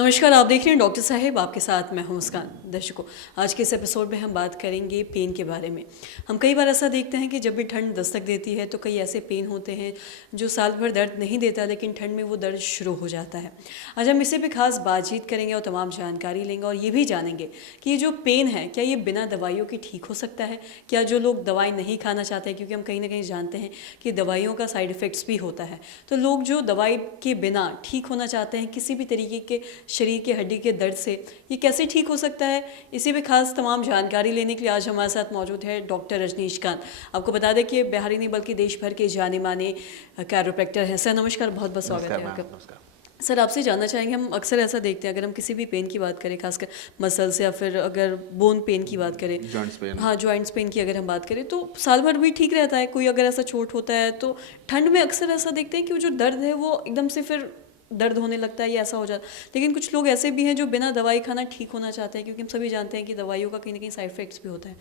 नमस्कार, आप देख रहे हैं डॉक्टर साहेब, आपके साथ मैं हूं मुस्कान। दर्शकों, आज के इस एपिसोड में हम बात करेंगे पेन के बारे में। हम कई बार ऐसा देखते हैं कि जब भी ठंड दस्तक देती है तो कई ऐसे पेन होते हैं जो साल भर दर्द नहीं देता, लेकिन ठंड में वो दर्द शुरू हो जाता है। आज हम इसी पे खास बातचीत करेंगे और तमाम जानकारी लेंगे और ये भी जानेंगे कि ये जो पेन है, क्या ये बिना दवाइयों के ठीक हो सकता है? क्या जो लोग दवाई नहीं खाना चाहते हैं, क्योंकि हम कहीं ना कहीं जानते हैं कि दवाइयों का साइड इफ़ेक्ट्स भी होता है, तो लोग जो दवाई के बिना ठीक होना चाहते हैं किसी भी तरीके के शरीर के हड्डी के दर्द से, ये कैसे ठीक हो सकता है? इसी पे खास तमाम जानकारी लेने के लिए आज हमारे साथ मौजूद है डॉक्टर रजनीशकांत। आपको बता दें कि ये बिहारी नहीं बल्कि देश भर के जाने माने कैरोप्रैक्टर हैं। सर नमस्कार, बहुत बहुत स्वागत है आपका। सर आपसे जानना चाहेंगे, हम अक्सर ऐसा देखते हैं अगर हम किसी भी पेन की बात करें, खासकर मसल्स या फिर अगर बोन पेन की बात करें, जॉइंट्स पेन, हाँ जॉइंट्स पेन की अगर हम बात करें तो साल भर भी ठीक रहता है। कोई अगर ऐसा चोट होता है तो ठंड में अक्सर ऐसा देखते हैं कि वो जो दर्द है वो एकदम से फिर दर्द होने लगता है या ऐसा हो जाता है। लेकिन कुछ लोग ऐसे भी हैं जो बिना दवाई खाना ठीक होना चाहते हैं, क्योंकि हम सभी जानते हैं कि दवाइयों का कहीं ना कहीं साइड इफेक्ट्स भी होता है।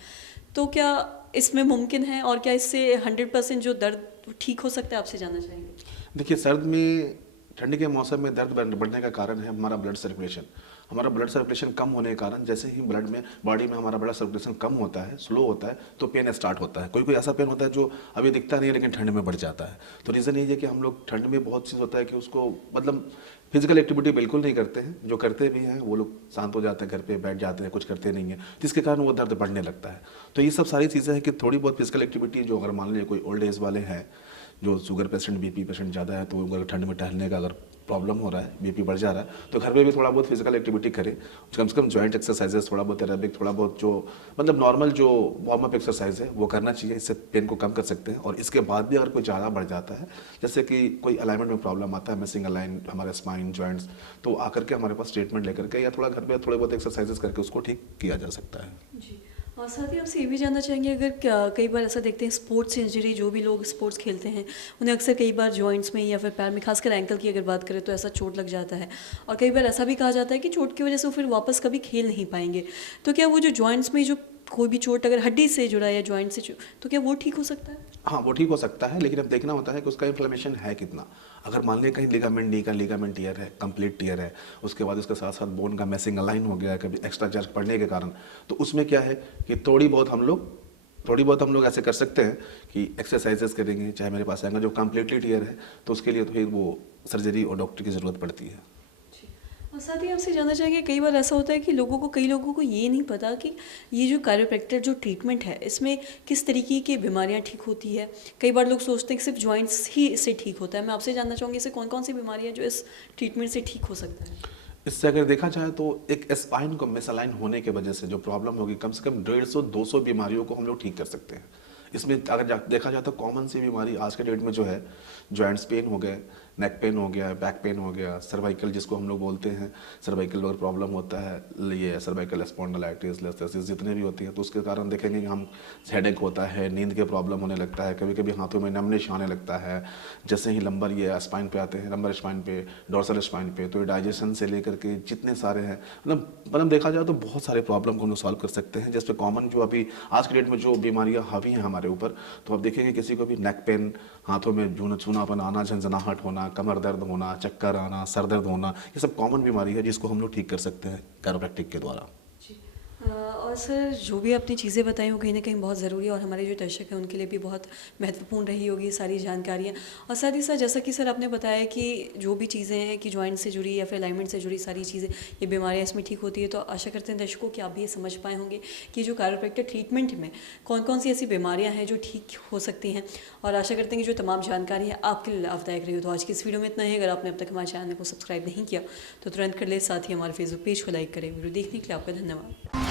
तो क्या इसमें मुमकिन है और क्या इससे 100% जो दर्द ठीक हो सकता है, आपसे जानना चाहेंगे। देखिए सर्द में ठंडी के मौसम में दर्द बढ़ने का कारण है हमारा ब्लड सर्कुलेशन। हमारा ब्लड सर्कुलेशन कम होने के कारण जैसे ही ब्लड में बॉडी में हमारा ब्लड सर्कुलेशन कम होता है, स्लो होता है, तो पेन स्टार्ट होता है। कोई कोई ऐसा पेन होता है जो अभी दिखता नहीं है लेकिन ठंड में बढ़ जाता है। तो रीज़न ये है कि हम लोग ठंड में बहुत चीज़ होता है कि उसको मतलब फिजिकल एक्टिविटी बिल्कुल नहीं करते हैं। जो करते भी हैं वो लोग शांत हो जाते हैं, घर पे बैठ जाते हैं, कुछ करते नहीं हैं, जिसके कारण वो दर्द बढ़ने लगता है। तो ये सब सारी चीज़ें हैं कि थोड़ी बहुत फिजिकल एक्टिविटी, जो अगर मान लीजिए कोई ओल्ड एज वाले हैं, जो शुगर पेशेंट, बीपी पेशेंट ज़्यादा है, तो अगर ठंड में टहलने का अगर प्रॉब्लम हो रहा है, बीपी बढ़ जा रहा है, तो घर पे भी थोड़ा बहुत फिजिकल एक्टिविटी करें। कम से कम जॉइंट एक्सरसाइजेस, थोड़ा बहुत एरोबिक, थोड़ा बहुत जो मतलब नॉर्मल जो वार्म अप एक्सरसाइज है वो करना चाहिए। इससे पेन को कम कर सकते हैं। और इसके बाद भी अगर कोई ज़्यादा बढ़ जाता है, जैसे कि कोई अलाइनमेंट में प्रॉब्लम आता है, मिसिंग अलाइन हमारे स्पाइन जॉइंट्स, तो आकर के हमारे पास ट्रीटमेंट लेकर के या थोड़ा घर पे थोड़े बहुत एक्सरसाइजेस करके उसको ठीक किया जा सकता है। जी, और साथ ही आपसे ये भी जानना चाहेंगे, अगर कई बार ऐसा देखते हैं स्पोर्ट्स इंजरी, जो भी लोग स्पोर्ट्स खेलते हैं उन्हें अक्सर कई बार जॉइंट्स में या फिर पैर में, खासकर एंकल की अगर बात करें तो ऐसा चोट लग जाता है। और कई बार ऐसा भी कहा जाता है कि चोट की वजह से वो फिर वापस कभी खेल नहीं पाएंगे। तो क्या वो जो जॉइंट्स में जो कोई भी चोट अगर हड्डी से जुड़ा है या जॉइंट से तो क्या वो ठीक हो सकता है? हाँ, वो ठीक हो सकता है, लेकिन अब देखना होता है कि उसका इन्फ्लेमेशन है कितना। अगर मान लिया कहीं लिगामेंट डी का लिगामेंट टियर है, कंप्लीट टियर है, उसके बाद उसके साथ साथ बोन का मैसिंग अलाइन हो गया है कभी एक्स्ट्रा चार्ज पड़ने के कारण, तो उसमें क्या है कि थोड़ी बहुत हम लोग ऐसे कर सकते हैं कि एक्सरसाइजेस करेंगे। चाहे मेरे पास आएगा जो कंप्लीटली टियर है, तो उसके लिए तो फिर वो सर्जरी और डॉक्टर की ज़रूरत पड़ती है। और साथ ही आपसे जानना चाहेंगे, कई बार ऐसा होता है कि कई लोगों को ये नहीं पता कि ये जो कैरोप्रैक्टर जो ट्रीटमेंट है, इसमें किस तरीके की बीमारियां ठीक होती है। कई बार लोग सोचते हैं कि सिर्फ जॉइंट्स ही इससे ठीक होता है। मैं आपसे जानना चाहूँगी, इससे कौन कौन सी बीमारियां जो इस ट्रीटमेंट से ठीक हो सकता है? इससे अगर देखा जाए तो एक स्पाइन को मिसअलाइन होने की वजह से जो प्रॉब्लम होगी, कम से कम 150-200 बीमारियों को हम लोग ठीक कर सकते हैं। इसमें अगर देखा जाए तो कॉमन सी बीमारी आज के डेट में जो है, जॉइंट्स पेन हो गए, नेक पेन हो गया, बैक पेन हो गया, सर्वाइकल जिसको हम लोग बोलते हैं, सर्वाइकल अगर प्रॉब्लम होता है, ये सर्वाइकल स्पॉन्डिलाइटिस, लिस्थेसिस जितने भी होती है, तो उसके कारण देखेंगे कि हम हेडेक होता है, नींद के प्रॉब्लम होने लगता है, कभी कभी हाथों में नमनिश आने लगता है। जैसे ही लंबर ये स्पाइन पे आते हैं, लंबर स्पाइन पे, डोर्सल स्पाइन पे, तो ये डाइजेशन से लेकर के जितने सारे हैं, मतलब देखा जाए तो बहुत सारे प्रॉब्लम को हम लोग सॉल्व कर सकते हैं। जिसपे कॉमन जो अभी आज के डेट में जो बीमारियां हावी हैं हमारे ऊपर, तो आप देखेंगे किसी को भी नेक पेन, हाथों में चूनापन आना, झंझनाहट होना, कमर दर्द होना, चक्कर आना, सर दर्द होना, ये सब कॉमन बीमारी है जिसको हम लोग ठीक कर सकते हैं कैरोप्रैक्टिक के द्वारा। और सर, जो भी आपने चीज़ें बताई वो कहीं ना कहीं बहुत ज़रूरी है और हमारे जो दर्शक हैं उनके लिए भी बहुत महत्वपूर्ण रही होगी ये सारी जानकारियाँ। और साथ ही साथ जैसा कि सर आपने बताया कि जो भी चीज़ें हैं कि जॉइंट से जुड़ी या फिर अलाइनमेंट से जुड़ी सारी चीज़ें, ये बीमारियाँ इसमें ठीक होती है, तो आशा करते हैं दर्शकों कि आप भी ये समझ पाए होंगे कि जो कैरोप्रैक्टर ट्रीटमेंट में कौन कौन सी ऐसी बीमारियाँ हैं जो ठीक हो सकती हैं। और आशा करते हैं कि जो तमाम जानकारी है आपके लिए लाभदायक रही हो। तो आज की इस वीडियो में इतना ही। अगर आपने अब तक हमारे चैनल को सब्सक्राइब नहीं किया तो तुरंत कर ले, साथ ही हमारे फेसबुक पेज को लाइक करें। वीडियो देखने के लिए आपका धन्यवाद।